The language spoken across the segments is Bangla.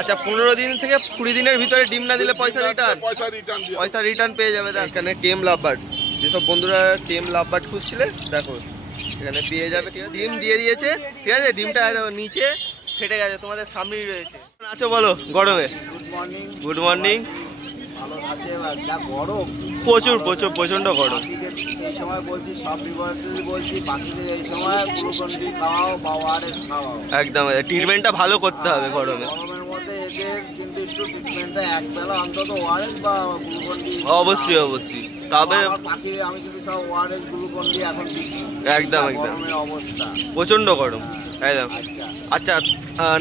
আচ্ছা 15 দিন থেকে 20 দিনের ভিতরে ডিম না দিলে পয়সা রিটার্ন পেয়ে যাবে। এখানে টেম লাভবার্ড, যেসব বন্ধুরা টেম লাভবার্ড খুঁজছিলে দেখো এখানে পেয়ে যাবে। ঠিক আছে, ডিম দিয়ে দিয়েছে। ঠিক আছে, ডিমটা নিচে ফেটে গেছে, তোমাদের সামনেই রয়েছে। আছো বলো গরমে? Good morning. প্রচুর প্রচুর প্রচন্ড গরম। এই সময় বলছি সব বিভাগে বলছি বাকিদের এই সময় গ্লুকন ডি খাওয়াও বা ওআরএস খাওয়াও। একদম ট্রিটমেন্টটা ভালো করতে হবে গরমে। গরমের মধ্যে এদের কিন্তু একটু ট্রিটমেন্টটা এক বেলা অন্তত ওআরএস বা গ্লুকন ডি অবশ্যই অবশ্যই। তবে বাকি আমি কিন্তু সব ওআরএস গ্লুকন ডি এখন দিচ্ছি। একদম একদম গরমের অবস্থা প্রচন্ড গরম একদম। আচ্ছা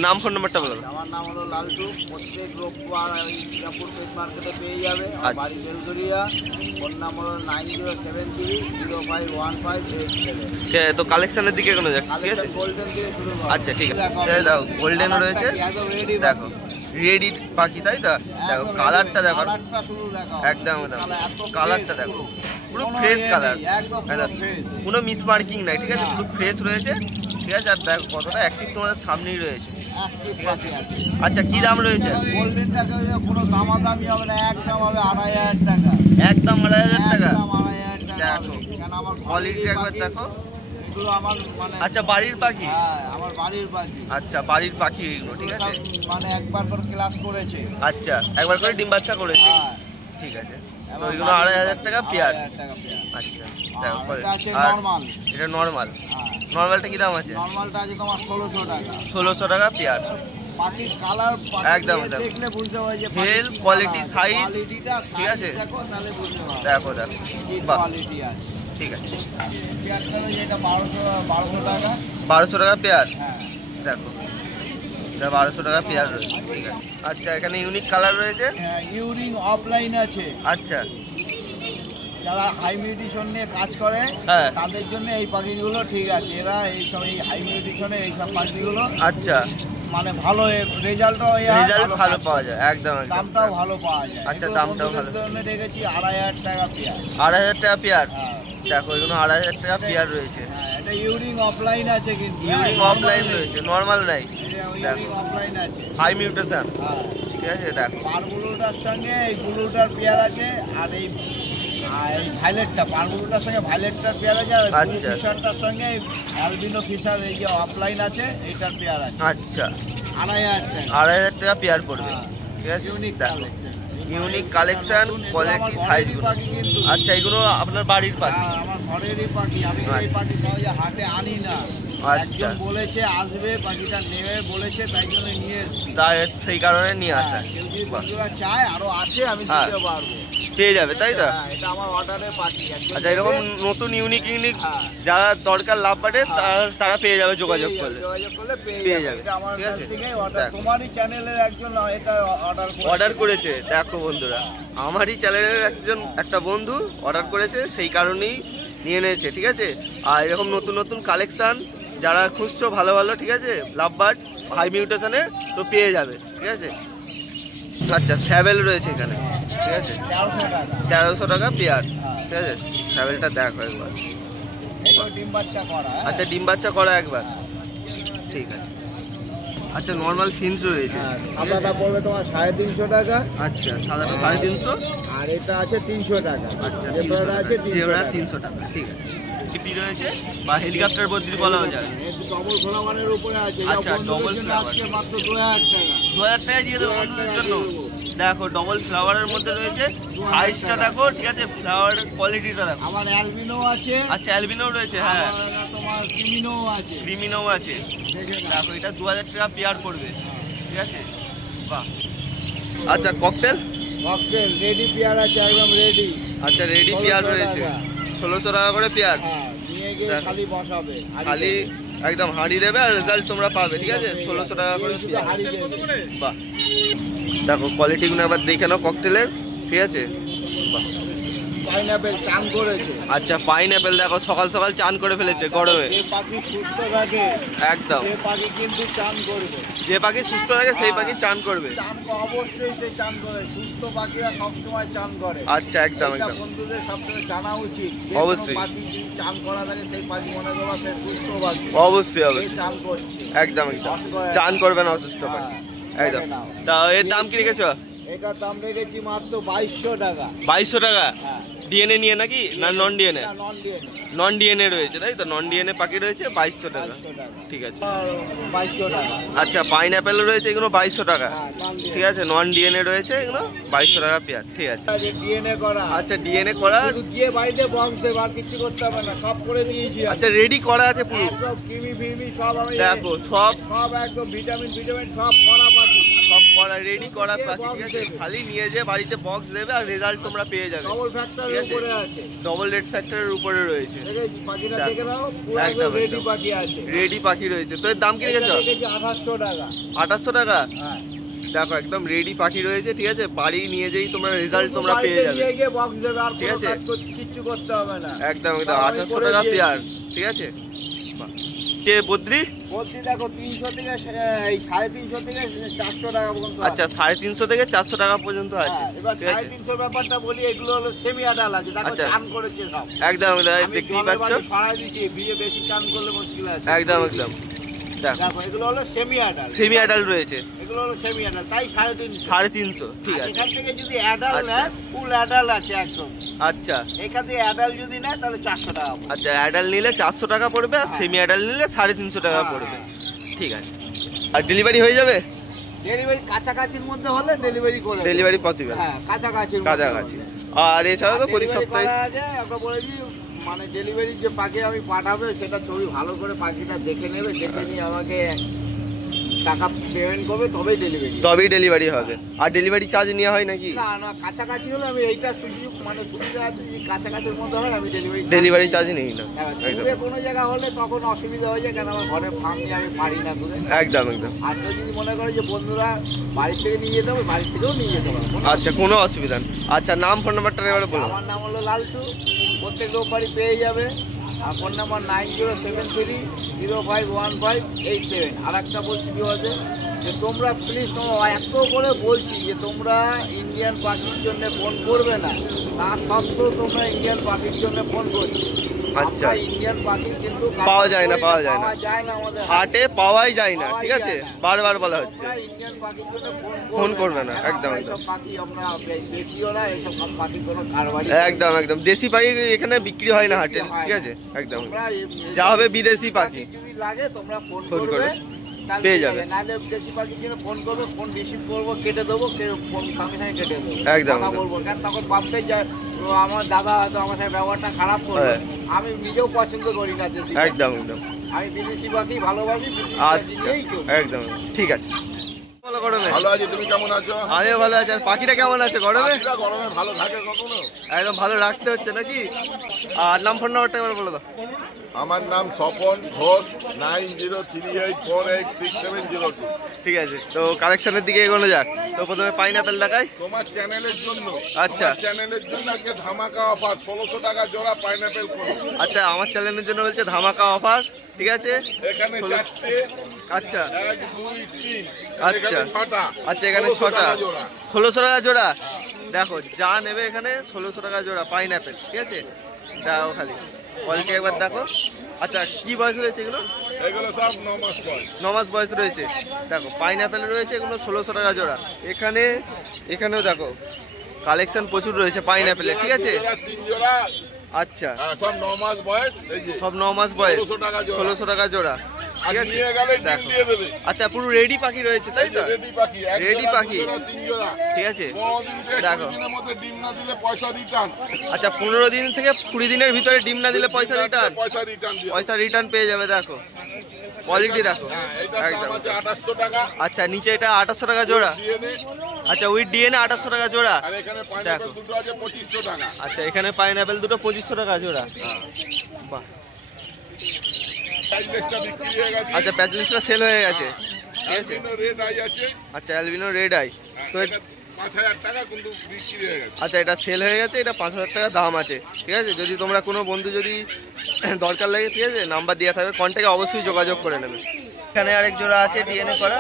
নাম ফোন নাম্বারটা বলো। আমার নাম হলো লালটু। প্রত্যেক রোববার সিঙ্গাপুর ফিশ মার্কেটে পেয়ে যাবে। বাড়ি বেলগড়িয়া। ফোন নাম্বার হলো 9073051587। ঠিক আছে, তো কালেকশনের দিকে কোনো যাক। ঠিক আছে, গোল্ডেন দিয়ে শুরু করো। আচ্ছা ঠিক আছে, দাও গোল্ডেন রয়েছে। দেখো রেডি পাখি, তাই তো? দেখো কালারটা দেখো, একদম একদম কালারটা দেখো, পুরো ফ্রেশ কালার, কোনো মিস মার্কিং নাই। ঠিক আছে, পুরো ফ্রেশ রয়েছে। ঠিক আছে, আর দেখো কতটা অ্যাক্টিভ তোমাদের সামনেই রয়েছে। ঠিক আছে, আচ্ছা কি দাম রয়েছে? গোল্ডেনটাকে কোনো দামাদামি হবে না, একদম হবে 2500 টাকা। একদম 2500 টাকা। দেখো কোয়ালিটি একবার দেখো। আমার মানে আচ্ছা বাড়ির পাখি? হ্যাঁ আমার বাড়ির পাখি। আচ্ছা বাড়ির পাখি এগুলো। ঠিক আছে, মানে একবার করে ক্লাস করেছে। আচ্ছা একবার করে ডিম বাচ্চা করেছে। ঠিক আছে, তো এগুলো 2500 টাকা পেয়ার। আচ্ছা দেখো, এটা নর্মাল। নর্মালটা কি দাম আছে? নর্মালটা আছে তোমার 1600 টাকা। 1600 টাকা পেয়ার। পাখির কালার একদম দেখলে বুঝতে পারবে যে হেল কোয়ালিটি সাইজ। ঠিক আছে, দেখো তাহলে বুঝতে পারবে। দেখো দেখো কোয়ালিটি আছে। ঠিক আছে, পেয়ারটা যেটা 1200 টাকা। 1200 টাকা পেয়ার। হ্যাঁ দেখো এটা 1200 টাকা পেয়ার রয়েছে। ঠিক আছে, আচ্ছা এখানে ইউনিক কালার রয়েছে। হ্যাঁ ইউরিং অফলাইন আছে। আচ্ছা যারা হাই মিউটেশন নিয়ে কাজ করে তাদের জন্য এই পাখিগুলো ঠিক আছে। এরা এইসব এই হাই মিউটেশনে এইসব পাখিগুলো আচ্ছা মানে ভালো রেজাল্ট ভালো পাওয়া যায়। একদম দামটাও ভালো পাওয়া যায়। আচ্ছা দামটাও ভালো। রেখেছি 2500 টাকা পেয়ার। 2500 টাকা পেয়ার। দেখো এগুলো 2500 টাকা পেয়ার রয়েছে। এটা ইউরিং অফলাইন আছে, কিন্তু ইউরিং অফলাইন রয়েছে, নর্মাল নাই। ইউরিং অফলাইন আছে, হাই মিউটেশন। ঠিক আছে, দেখো পারবুলুটার সঙ্গে এই ব্লুটার পেয়ার আছে। আর এই ভাইলেটটা পারবুলুটার সঙ্গে ভাইলেটটার পেয়ার আছে। আর ফিশারটার সঙ্গে অ্যালবিনো ফিশার এই যে অফলাইন আছে এইটার পেয়ার আছে। আচ্ছা 2500 টাকা পেয়ার পড়বে। ঠিক আছে, ইউনিক কালেকশন, কোয়ালিটি সাইজ। আচ্ছা এগুলো আপনার বাড়ির পাখি? আমার ঘরেরই পাখি। আমি এই পাখি হাটে আনি না। একজন বলেছে আসবে, পাখিটা নেবে বলেছে, তাই জন্য নিয়ে এসেছি। সেই কারণে নিয়ে আসা। কেউ যদি বন্ধুরা চায় আরো আছে আমি দিতে পারবো, পেয়ে যাবে, তাই তো? এটা আমার অর্ডারের পাখি। আচ্ছা এরকম নতুন ইউনিক যারা দরকার লাভ বাটে তারা পেয়ে যাবে, যোগাযোগ করলে পেয়ে যাবে। ঠিক আছে, তোমারই চ্যানেলের একজন এটা অর্ডার করেছে। দেখো বন্ধুরা, আমারই চ্যানেলের একটা বন্ধু অর্ডার করেছে, সেই কারণেই নিয়ে নিয়েছে। ঠিক আছে, আর এরকম নতুন নতুন কালেকশান যারা খুঁজছো ভালো ভালো, ঠিক আছে, লাভ বার্ড হাই মিউটেশনের, তো পেয়ে যাবে। ঠিক আছে, আচ্ছা স্যাভেল রয়েছে এখানে। ঠিক আছে 1300 টাকা পেয়ার। ঠিক আছে, স্যাভেলটা দেখো একবার। আচ্ছা ডিম বাচ্চা করা একবার। ঠিক আছে, আচ্ছা নর্মাল ফিন্স রয়েছে। সাদাটা পড়বে তোমার 350 টাকা। আচ্ছা সাদাটা 350। আর এটা আছে 300 টাকা। আচ্ছা জেব্রাটা আছে 300 টাকা। ঠিক আছে, টিপি রয়েছে বা হেলিকপ্টার বদ্রি বলাও যায়। ডবল ফ্লাওয়ারের উপরে আছে। আচ্ছা ডবল ফ্লাওয়ার মাত্র 2000 টাকা। 2000 টাকা দিয়ে দেবো বন্ধুদের জন্য। দেখো ডবল ফ্লাওয়ারের মধ্যে রয়েছে, সাইজটা দেখো। ঠিক আছে, ফ্লাওয়ারের কোয়ালিটিটা দেখো। আমার অ্যালবিনো আছে। আচ্ছা অ্যালবিনো রয়েছে। হ্যাঁ তোমার ক্রিমিনো আছে। ক্রিমিনো আছে। দেখো এটা 2000 টাকা পেয়ার পড়বে। ঠিক আছে, বাহ। আচ্ছা ককটেল রেডি পেয়ার আছে, একদম রেডি। আচ্ছা রেডি পেয়ার রয়েছে 1600 টাকা করে পেয়ার। নিয়ে গিয়ে খালি বসাবে, খালি একদম হাঁড়ি দেবে আর রেজাল্ট তোমরা পাবে। ঠিক আছে, 1600 টাকা করে পেয়ার। বাহ, দেখো কোয়ালিটিগুলো একবার দেখে নাও ককটেলের। ঠিক আছে, বাহ। পাইনাপেল চান করেছে। আচ্ছা পাইনাপেল দেখো সকাল সকাল চান করে ফেলেছে গরমে। যে পাখি সুস্থ থাকে একদম, যে পাখি কিন্তু চান করবে। যে পাখি সুস্থ থাকে সেই পাখি চান করবে। চান অবশ্যই সে চান করে। সুস্থ পাখিরা সবসময় চান করে। আচ্ছা একদম একদম, বন্ধুদের সবসময় জানা উচিত। অবশ্যই পাখি চান করা থাকে সেই পাখি মনে করবা সে সুস্থ পাখি। অবশ্যই অবশ্যই চান করছে একদম একদম, চান করবে না অসুস্থ পাখি। একদম। তা এর দাম কি রেখেছো? এটার দাম রেখেছি মাত্র 2200 টাকা। 2200 টাকা? হ্যাঁ। ডিএনএ নিয়ে নাকি না non DNA? Non DNA. Non DNA রয়েছে তাই তো? নন ডিএনএ পাখি রয়েছে 2200 টাকা। ঠিক আছে। 2200 টাকা। আচ্ছা পাইনঅ্যাপেল রয়েছে এগুলো 2200 টাকা। ঠিক আছে। নন ডিএনএ রয়েছে এগুলো 2200 টাকা পেয়ার। ঠিক আছে। ডিএনএ করা। আচ্ছা ডিএনএ করা। শুধু গিয়ে বাড়িতে বক্স দেব আর কিছু করতে হবে না, সব করে দিয়েছি। আচ্ছা রেডি করা আছে পুরো? একদম ক্রিমি ফিমি সব আমি দেখো সব একদম ভিটামিন সব করা পাচ্ছি। সব করা রেডি করা পাখি। ঠিক আছে। খালি নিয়ে যেয়ে বাড়িতে বক্স দেবে আর রেজাল্ট তোমরা পেয়ে যাবে। ডবল ফ্যাক্টরের উপরে আছে। ডবল রেড ফ্যাক্টরের উপরে রয়েছে। পাখিটা দেখে নাও, পুরো একদম রেডি পাখি আছে। রেডি পাখি রয়েছে। তো এর দাম কি রেখেছো? 2800 টাকা। 2800 টাকা? হ্যাঁ। দেখো একদম রেডি পাখি রয়েছে। ঠিক আছে। বাড়ি নিয়ে যেই তোমরা রেজাল্ট তোমরা পেয়ে যাবে। ঠিক আছে। কিছু করতে হবে না। একদম একদম 2800 টাকা পেয়ার। ঠিক আছে। কে বদ্রি? দেখো 300 থেকে 350 থেকে 400 টাকা পর্যন্ত। আচ্ছা 350 থেকে 400 টাকা পর্যন্ত আছে। এবার 350 ব্যাপারটা বলি, এগুলো হলো সেমি আডাল আছে। দেখো চান করেছে সব। একদম দেখতেই পাচ্ছ। ছড়াই দিয়েছি, বিয়ে বেশি চান করলে মুশকিল আছে। একদম একদম। দেখো এগুলো হলো সেমি আডাল। সেমি আডাল রয়েছে। এগুলো হলো সেমি আডাল, তাই 350। 350। ঠিক আছে। এখান থেকে যদি অ্যাডাল নেয়, ফুল অ্যাডাল আছে একদম। আচ্ছা এখান থেকে অ্যাডাল যদি নেয় তাহলে 400 টাকা পড়বে। আচ্ছা অ্যাডাল নিলে 400 টাকা পড়বে আর সেমি অ্যাডাল নিলে 350 টাকা পড়বে। ঠিক আছে। আর ডেলিভারি হয়ে যাবে? ডেলিভারি কাছাকাছির মধ্যে হলে ডেলিভারি করে। Delivery possible? হ্যাঁ কাছাকাছি। আর এছাড়াও তো প্রতি সপ্তাহে আছে। আমরা বলেছি মানে ডেলিভারি যে পাখি আমি পাঠাবে সেটা ছবি ভালো করে পাখিটা দেখে নেবে, দেখে নিয়ে আমাকে টাকা পেমেন্ট করবে, তবেই ডেলিভারি হবে। আর ডেলিভারি চার্জ নেওয়া হয় নাকি? না না, কাছাকাছি হলে আমি এইটা সুযোগ মানে সুবিধা আছে যে কাছাকাছির মধ্যে হয় আমি ডেলিভারি চার্জ নেই না। দূরে কোনো জায়গা হলে তখন অসুবিধা হয়ে যায়, কারণ আমার ঘরে ফার্ম নিয়ে আমি পারি না দূরে। একদম একদম। আর যদি মনে করে যে বন্ধুরা বাড়ি থেকে নিয়ে যেতে হবে, বাড়ি থেকেও নিয়ে যেতে পারবো। আচ্ছা কোনো অসুবিধা নেই। আচ্ছা নাম ফোন নাম্বারটা এবারে বলো। আমার নাম হলো লালটু, প্রত্যেক রোববারই পেয়ে যাবে। আর ফোন নাম্বার 9073051587। আর একটা বলছি কি বলছে যে তোমরা প্লিজ তোমরা এত করে বলছি যে তোমরা ইন্ডিয়ান পাখির জন্য ফোন করবে না, তা সত্ত্বেও তোমরা ইন্ডিয়ান পাখির জন্য ফোন করছো। আচ্ছা ইন্ডিয়ান পাখি কিন্তু পাওয়া যায় না আমাদের হাটে পাওয়াই যায় না। ঠিক আছে। বারবার বলা হচ্ছে ইন্ডিয়ান পাখির জন্য ফোন করবে না। একদম একদম। পাখি আমরা দেশীয় না, এইসব পাখি কোনো কারবারি। একদম একদম। দেশি পাখি এখানে বিক্রি হয় না হাটে। ঠিক আছে। একদম যা হবে বিদেশি পাখি। যদি লাগে তোমরা ফোন করে করবে, পেয়ে যাবে। নাহলে দেশি পাখির জন্য ফোন করবে, ফোন রিসিভ করবো, কেটে দেবো, ফোন সঙ্গে সঙ্গে কেটে দেবো। একদম বলবো, কারণ তখন ভাবতে যায় আমার দাদা হয়তো আমার সাথে ব্যবহারটা খারাপ করবে। আমি নিজেও পছন্দ করি না দেশি। একদম একদম। আমি বিদেশি পাখি ভালোবাসি। আচ্ছা একদম ঠিক আছে। ভালো আছি, তুমি কেমন আছো? আমিও ভালো আছি। আর পাখিটা কেমন আছে গরমে? গরমে ভালো থাকে কখনো? একদম ভালো রাখতে হচ্ছে নাকি? আর নাম ফোন নাম্বারটা এবার বলে দাও। আমার নাম স্বপন ঘোষ, 9038486702। ঠিক আছে। তো কালেকশনের দিকে এগোনো যাক। তো প্রথমে পাইনাপেল দেখাই তোমার চ্যানেলের জন্য। আচ্ছা চ্যানেলের জন্য আজকে ধামাকা অফার, 1600 টাকা জোড়া পাইনাপেল কোন। আচ্ছা আমার চ্যানেলের জন্য বলছে ধামাকা অফার। ঠিক আছে। এখানে 4টে। আচ্ছা 1 2 3। আচ্ছা 6টা। আচ্ছা এখানে 6টা। 1600 টাকা জোড়া। দেখো যা নেবে এখানে 1600 টাকা জোড়া পাইনাপেল। ঠিক আছে। দেখো খালি কোয়ালিটি একবার দেখো। আচ্ছা কি বয়স রয়েছে এগুলো? এগুলো সব 9 মাস বয়স। 9 মাস বয়স রয়েছে। দেখো পাইনাপেল রয়েছে এগুলো 1600 টাকা জোড়া। এখানেও দেখো কালেকশন প্রচুর রয়েছে পাইনাপেলের। ঠিক আছে। 3 জোড়া। আচ্ছা সব 9 মাস বয়স। এই যে সব 9 মাস বয়স, 1600 টাকা জোড়া। জোড়া। ঠিক আছে। নিয়ে গেলে ডিম দিয়ে দেবে। আচ্ছা পুরো রেডি পাখি রয়েছে তাই তো? রেডি পাখি। রেডি পাখি। 3 জোড়া। ঠিক আছে। 15 দিন থেকে দেখো। 20 দিনের মধ্যে ডিম না দিলে পয়সা রিটার্ন। আচ্ছা 15 দিন থেকে 20 দিনের ভিতরে ডিম না দিলে পয়সা রিটার্ন। পয়সা রিটার্ন পেয়ে যাবে। দেখো কোয়ালিটি দেখো। একদম 2800 টাকা। আচ্ছা নিচে এটা 2800 টাকা জোড়া। আচ্ছা উইথ ডিএনএ 2800 টাকা জোড়া। আর এখানে পাইনাপেল দুটো আছে 2500 টাকা। আচ্ছা এখানে পাইনাপেল দুটো 2500 টাকা জোড়া। বাহ। আচ্ছা প্যাচলেসটা সেল হয়ে গেছে। ঠিক আছে। রেড আই আছে। আচ্ছা অ্যালবিনো রেড আই। তো 5000 টাকা কিন্তু বিক্রি হয়ে গেছে। আচ্ছা এটা সেল হয়ে গেছে। এটা 5000 টাকা দাম আছে। ঠিক আছে। যদি তোমরা কোনো বন্ধু যদি দরকার লাগে, ঠিক আছে, নাম্বার দেওয়া থাকবে, কন্ট্যাক্টে অবশ্যই যোগাযোগ করে নেবে। এখানে আরেক জোড়া আছে ডিএনএ করা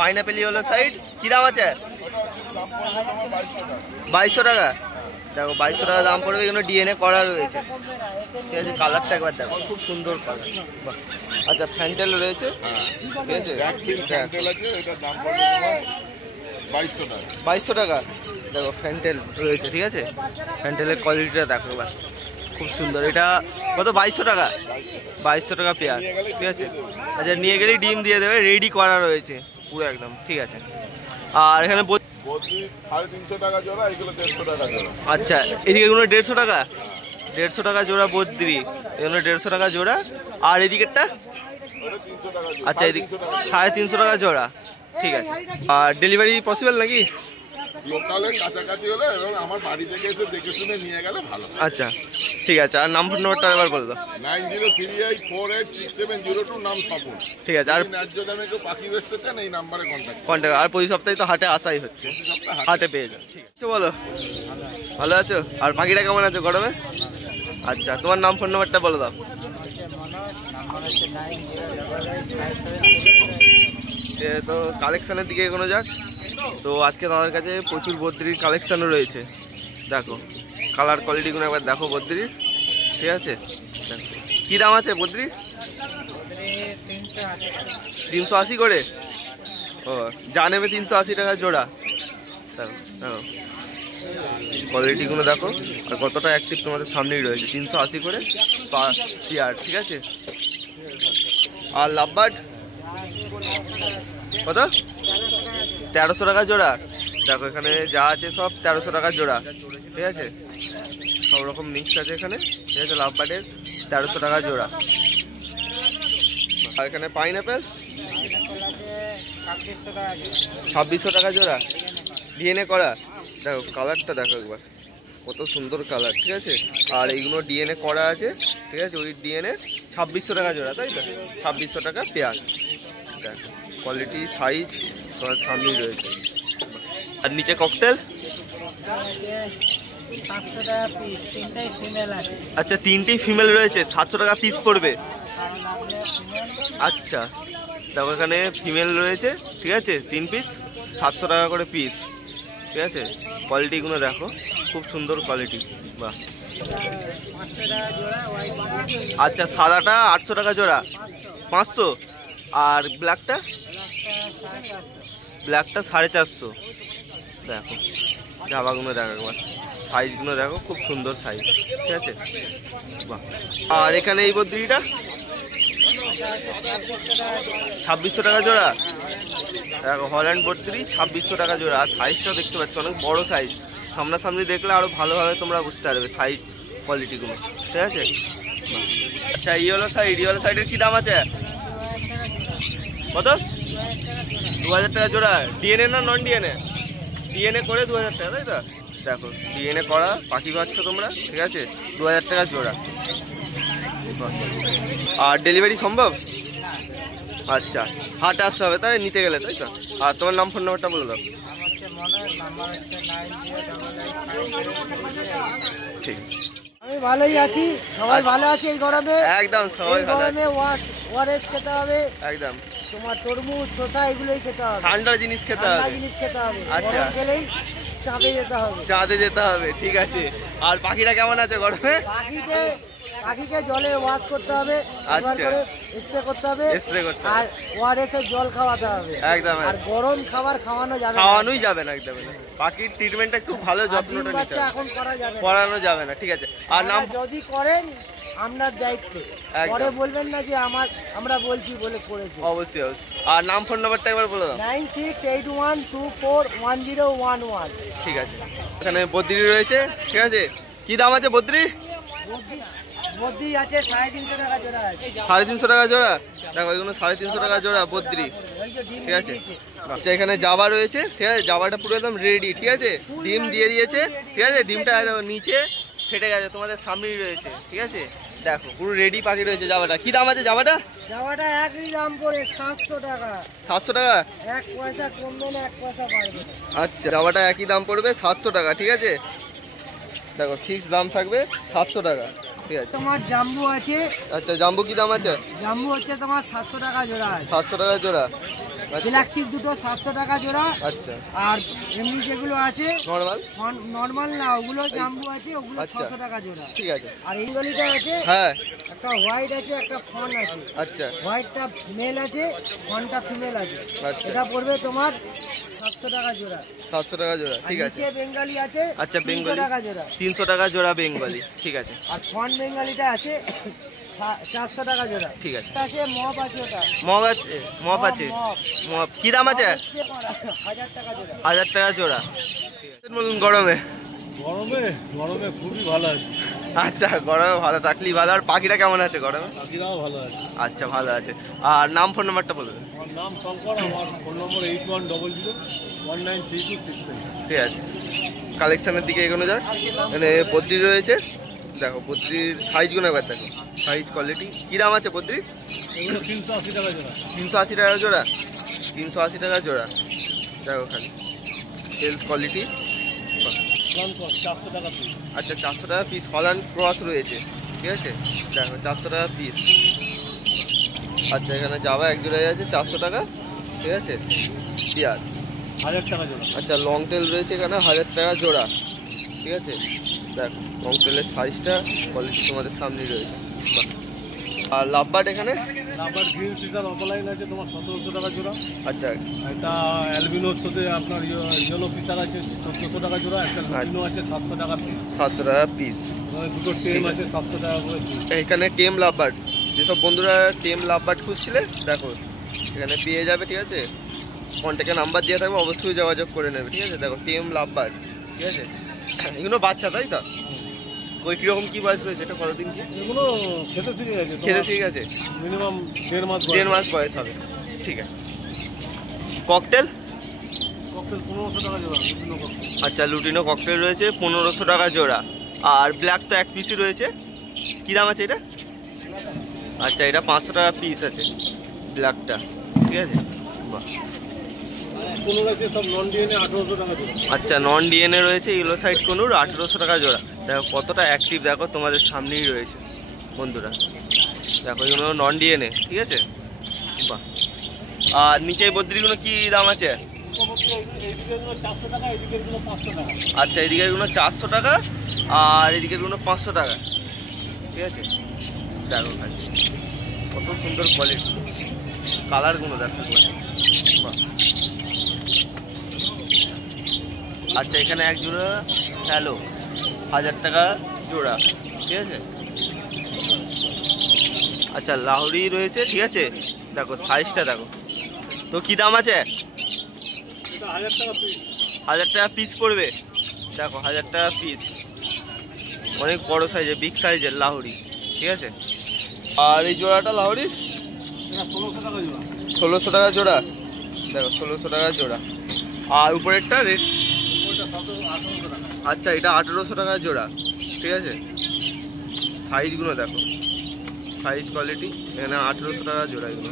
পাইনাপেল ইয়েলো সাইড। কি দাম আছে? 2200 টাকা। দেখো 2200 টাকা দাম পড়বে। এখানে ডিএনএ করা রয়েছে। ঠিক আছে, কালারটা একবার দেখো, খুব সুন্দর কালার। আচ্ছা, ফ্যান্টেল রয়েছে, ঠিক আছে, ফ্যান্টেল আছে, এটার দাম পড়বে তোমার 2200 টাকা। 2200 টাকা। দেখো ফ্যান্টেল রয়েছে, ঠিক আছে, ফ্যান্টেলের কোয়ালিটিটা দেখো এবার, খুব সুন্দর। এটা কত? 2200 টাকা। 2200 টাকা পেয়ার, ঠিক আছে। আচ্ছা, নিয়ে গেলেই ডিম দিয়ে দেবে, রেডি করা রয়েছে পুরো একদম, ঠিক আছে। আর এখানে বদ্রি 350 টাকা জোড়া, এগুলো 150 টাকা জোড়া। আচ্ছা, এদিকে এগুলো 150 টাকা, 150 টাকা জোড়া বদ্রি, এগুলো 150 টাকা জোড়া। আর এদিকেরটা? ওটা 300 টাকা জোড়া। আচ্ছা, এদিকে 350 টাকা জোড়া, ঠিক আছে। আর ডেলিভারি পসিবল নাকি? লোকালে কাছাকাছি হলে এবং আমার বাড়ি থেকে এসে দেখে শুনে নিয়ে গেলে ভালো। আচ্ছা, ঠিক আছে। আর নাম ফোন নাম্বারটা এবার বলে দাও। 9038486702, নাম স্বপন। ঠিক আছে। আর ন্যায্য দামে কেউ পাখি বেচতে চান এই নাম্বারে কন্ট্যাক্ট। আর প্রতি সপ্তাহে তো হাটে আসাই হচ্ছে, হাটে পেয়ে যাও, ঠিক আছে। বলো, ভালো আছো? আর পাখিটা কেমন আছো গরমে? আচ্ছা, তোমার নাম ফোন নাম্বারটা বলে দাও। তো কালেকশানের দিকে এগোনো যাক। তো আজকে তোমাদের কাছে প্রচুর বদ্রির কালেকশানও রয়েছে, দেখো কালার কোয়ালিটিগুলো একবার দেখো বদ্রির, ঠিক আছে। কী দাম আছে বদ্রি? 380 করে। ও, যা নেবে 380 টাকা জোড়া। দেখো দেখো কোয়ালিটিগুলো দেখো, আর কতটা অ্যাক্টিভ তোমাদের সামনেই রয়েছে। 380 করে পেয়ার, ঠিক আছে। আর লাভবার্ড কত? 1300 টাকা জোড়া। দেখো এখানে যা আছে সব 1300 টাকা জোড়া, ঠিক আছে। সব রকম মিক্স আছে এখানে, ঠিক আছে। লাভবার্ডের 1300 টাকা জোড়া। আর এখানে পাইনঅ্যাপেল 2600 টাকা জোড়া, ডিএনএ করা। দেখো কালারটা দেখো একবার, কত সুন্দর কালার, ঠিক আছে। আর এইগুলো ডিএনএ করা আছে, ঠিক আছে। ওই ডিএনএ 2600 টাকা জোড়া, তাই তো? 2600 টাকা পেয়ার। দেখো কোয়ালিটি, সাইজ তোমার সামনেই রয়েছে। আর নিচে ককটেল, আচ্ছা 3টি ফিমেল রয়েছে, 700 টাকা পিস পড়বে। আচ্ছা, দেখো এখানে ফিমেল রয়েছে, ঠিক আছে, 3 পিস 700 টাকা করে পিস, ঠিক আছে। কোয়ালিটিগুলো দেখো, খুব সুন্দর কোয়ালিটি, বাহ। আচ্ছা, সাদাটা 800 টাকা জোড়া, 500। আর ব্ল্যাকটা? ব্ল্যাকটা 450। দেখো জামাগুলো দেখো একবার, সাইজগুলো দেখো, খুব সুন্দর সাইজ, ঠিক আছে, বাহ। আর এখানে এই বদ্রিটা 2600 টাকা জোড়া। দেখো হল্যান্ড বদ্রি 2600 টাকা জোড়া। আর সাইজটাও দেখতে পাচ্ছ, অনেক বড় সাইজ। সামনাসামনি দেখলে আরও ভালোভাবে তোমরা বুঝতে পারবে সাইজ কোয়ালিটিগুলো, ঠিক আছে। আচ্ছা, ইয়েলো সাইডের কী দাম আছে? কত? 2000 টাকা জোড়া। ডিএনএ না নন ডিএনএ? ডিএনএ করে 2000 টাকা, তাই তো? দেখো ডিএনএ করা পাখি পাচ্ছ তোমরা, ঠিক আছে, 2000 টাকা জোড়া। আর ডেলিভারি সম্ভব? আচ্ছা, হাটে আসতে হবে তাই নিতে গেলে, তাই তো? আর তোমার নাম ফোন নাম্বারটা বলে দাও। ঠিক আছে। আমি ভালোই আছি, সবাই ভালো আছে এই গরমে। একদম সবাই ভালো আছে। গরমে ওয়ারেস খেতে হবে, একদম তোমার তরমুজ শসা এগুলোই খেতে হবে, ঠান্ডা জিনিস খেতে হবে, জিনিস খেতে হবে। আচ্ছা, গরম খেলেই চাঁদে যেতে হবে, চাঁদে যেতে হবে, ঠিক আছে। আর পাখিটা কেমন আছে গরমে? পাখিকে জলে ওয়াশ করতে হবে, আচ্ছা, স্প্রে করতে হবে, স্প্রে করতে হবে, আর ওয়ারেসের জল খাওয়াতে হবে। একদম। আর গরম খাবার খাওয়ানোই যাবে না, একদম। পাখির ট্রিটমেন্টটা খুব ভালো, যত্নটা নিতে হবে, এখন করানো যাবে না, ঠিক আছে। আর নাম যদি করেন আপনার দায়িত্ব, পরে বলবেন না যে আমরা বলছি বলে করেছি। অবশ্যই অবশ্যই। আর নাম ফোন নাম্বারটা একবার বলে দাও। 9681241011। ঠিক আছে। এখানে বদ্রি রয়েছে, ঠিক আছে। কি দাম আছে বদ্রি? বদ্রি আছে 350 টাকা জোড়া। 350 টাকা জোড়া। দেখো এগুলো 350 টাকা জোড়া বদ্রি, ঠিক আছে। আচ্ছা, এখানে জাবা রয়েছে, ঠিক আছে। জাবাটা পুরো একদম রেডি, ঠিক আছে। ডিম দিয়ে দিয়েছে, ঠিক আছে। ডিমটা নিচে ফেটে গেছে, তোমাদের সামনেই রয়েছে, ঠিক আছে। দেখো পুরো রেডি পাখি রয়েছে জাবাটা। কি দাম আছে জাবাটা? জাবাটা একই দাম পড়ে 700 টাকা। 700 টাকা? 1 পয়সা কমবে না, 1 পয়সা বাড়বে না। আচ্ছা, জাবাটা একই দাম পড়বে 700 টাকা, ঠিক আছে। দেখো ফিক্স দাম থাকবে 700 টাকা। ঠিক আছে। তোমার জাম্বু আছে। আচ্ছা জাম্বু কি দাম আছে? জাম্বু হচ্ছে তোমার 700 টাকা জোড়া আছে। 700 টাকা জোড়া। ব্ল্যাক চিপ দুটো 700 টাকা জোড়া। আচ্ছা। আর এমনি যেগুলো আছে নরমাল? নরমাল না, ওগুলো জাম্বু আছে, ওগুলো 600 টাকা জোড়া। ঠিক আছে। আর ইঙ্গলিটা আছে, হ্যাঁ একটা হোয়াইট আছে, একটা ফন আছে। আচ্ছা। হোয়াইটটা মেল আছে, ফনটা ফিমেল আছে। আচ্ছা। এটা পড়বে তোমার 700 টাকা জোড়া। 700 টাকা জোড়া, ঠিক আছে। নিচে বেঙ্গলি আছে। আচ্ছা, বেঙ্গলি 300 টাকা জোড়া। 300 টাকা জোড়া বেঙ্গলি, ঠিক আছে। আর ফন বেঙ্গলিটা আছে 400 টাকা জোড়া। ঠিক আছে। আছে মপ আছে, ওটা মগ আছে, মপ আছে। মপ কি দাম আছে? 1000 টাকা জোড়া। 1000 টাকা জোড়া। বলুন গরমে? গরমে খুবই ভালো আছে। আচ্ছা, গরমে ভালো থাকলেই ভালো। আর পাখিটা কেমন আছে গরমে? পাখিরাও ভালো আছে। আচ্ছা, ভালো আছে। আর নাম ফোন নাম্বারটা বলবেন? আমার নাম শঙ্কর, আমার ফোন নম্বর 8100193267। ঠিক আছে, কালেকশানের দিকে এগোনো যাক। এখানে বদ্রি রয়েছে, দেখো বদ্রির সাইজগুলো একবার দেখো, সাইজ কোয়ালিটি। কী দাম আছে বদ্রি? এগুলো 380 টাকা জোড়া। 380 টাকা জোড়া। 380 টাকা জোড়া, দেখো খালি সেলস কোয়ালিটি। 400 টাকা পিস। আচ্ছা, 400 টাকা পিস। হল্যান্ড ক্রস রয়েছে, ঠিক আছে, দেখো 400 টাকা পিস। আচ্ছা, এখানে জাভা এক জোড়াই আছে 400 টাকা, ঠিক আছে। চেয়ার 1000 টাকা জোড়া। আচ্ছা, লং টেল রয়েছে এখানে 1000 টাকা জোড়া, ঠিক আছে। দেখো লং টেলের সাইজটা কোয়ালিটি তোমাদের সামনেই রয়েছে। বাহ। আর লাভবার্ড এখানে? আবার গ্রিন সিজার অফলাইন আছে তোমার 1700 টাকা জোড়া। আচ্ছা। এটা অ্যালবিনোর সাথে আপনার ইয়েলো ফিশার আছে 1400 টাকা জোড়া। একটা লুটিনো আছে 700 টাকা পিস। 700 টাকা পিস। দুটো টেম আছে 700 টাকা করে পিস। এখানে টেম লাভবার্ড, যেসব বন্ধুরা টেম লাভবার্ড খুঁজছিলে দেখো এখানে পেয়ে যাবে, ঠিক আছে। কন্ট্যাক্টে নাম্বার দেওয়া থাকবে, অবশ্যই যোগাযোগ করে নেবে, ঠিক আছে। দেখো টেম লাভবার্ড, ঠিক আছে। এগুলো বাচ্চা, তাই তো? ওই কীরকম কী বয়স রয়েছে? এটা কতদিন কি? এগুলো খেতে শিখে গেছে। খেতে ঠিক আছে, মিনিমাম 1.5 মাস। 1.5 মাস বয়স হবে, ঠিক আছে। ককটেল? ককটেল 1500 টাকা জোড়া। Lutino cocktail. আচ্ছা, লুটিনো ককটেল রয়েছে 1500 টাকা জোড়া। আর ব্ল্যাক তো এক পিসই রয়েছে, কী দাম আছে এটা? আচ্ছা, এটা 500 টাকা পিস আছে ব্ল্যাকটা, ঠিক আছে। বাহ। কোনো আছে সব নন ডিএনএ 1800 টাকা জোড়া। আচ্ছা, নন ডিএনএ রয়েছে ইয়েলো সাইড কোনুর 1800 টাকা জোড়া। দেখো কতটা অ্যাক্টিভ, দেখো তোমাদের সামনেই রয়েছে বন্ধুরা, দেখো এগুলো নন ডিএনএ, ঠিক আছে। বাহ। আর নিচে বদ্রিগুলো কি দাম আছে? এইদিকেরগুলো 400 টাকা, এইদিকেরগুলো 500 টাকা। আচ্ছা, এদিকেরগুলো 400 টাকা আর এদিকেরগুলো 500 টাকা, ঠিক আছে। দেখো খালি কত সুন্দর কোয়ালিটি, কালারগুলো দেখো। বাহ। আচ্ছা, এখানে এক জোড়া হ্যালো 1000 টাকা জোড়া, ঠিক আছে। আচ্ছা, লাহোরি রয়েছে, ঠিক আছে। দেখো সাইজটা দেখো তো, কী দাম আছে? এটা 1000 টাকা পিস। 1000 টাকা পিস পড়বে, দেখো 1000 টাকা পিস। অনেক বড় সাইজের, বিগ সাইজের লাহোরি, ঠিক আছে। আর এই জোড়াটা লাহোরি? এটা 1600 টাকা জোড়া। 1600 টাকা জোড়া, দেখো 1600 টাকা জোড়া। আর উপরেরটা রেট? ওইটা 1800 টাকা। আচ্ছা, এটা 1800 টাকা জোড়া, ঠিক আছে। সাইজগুলো দেখো, সাইজ কোয়ালিটি এখানে 1800 টাকা জোড়া এগুলো।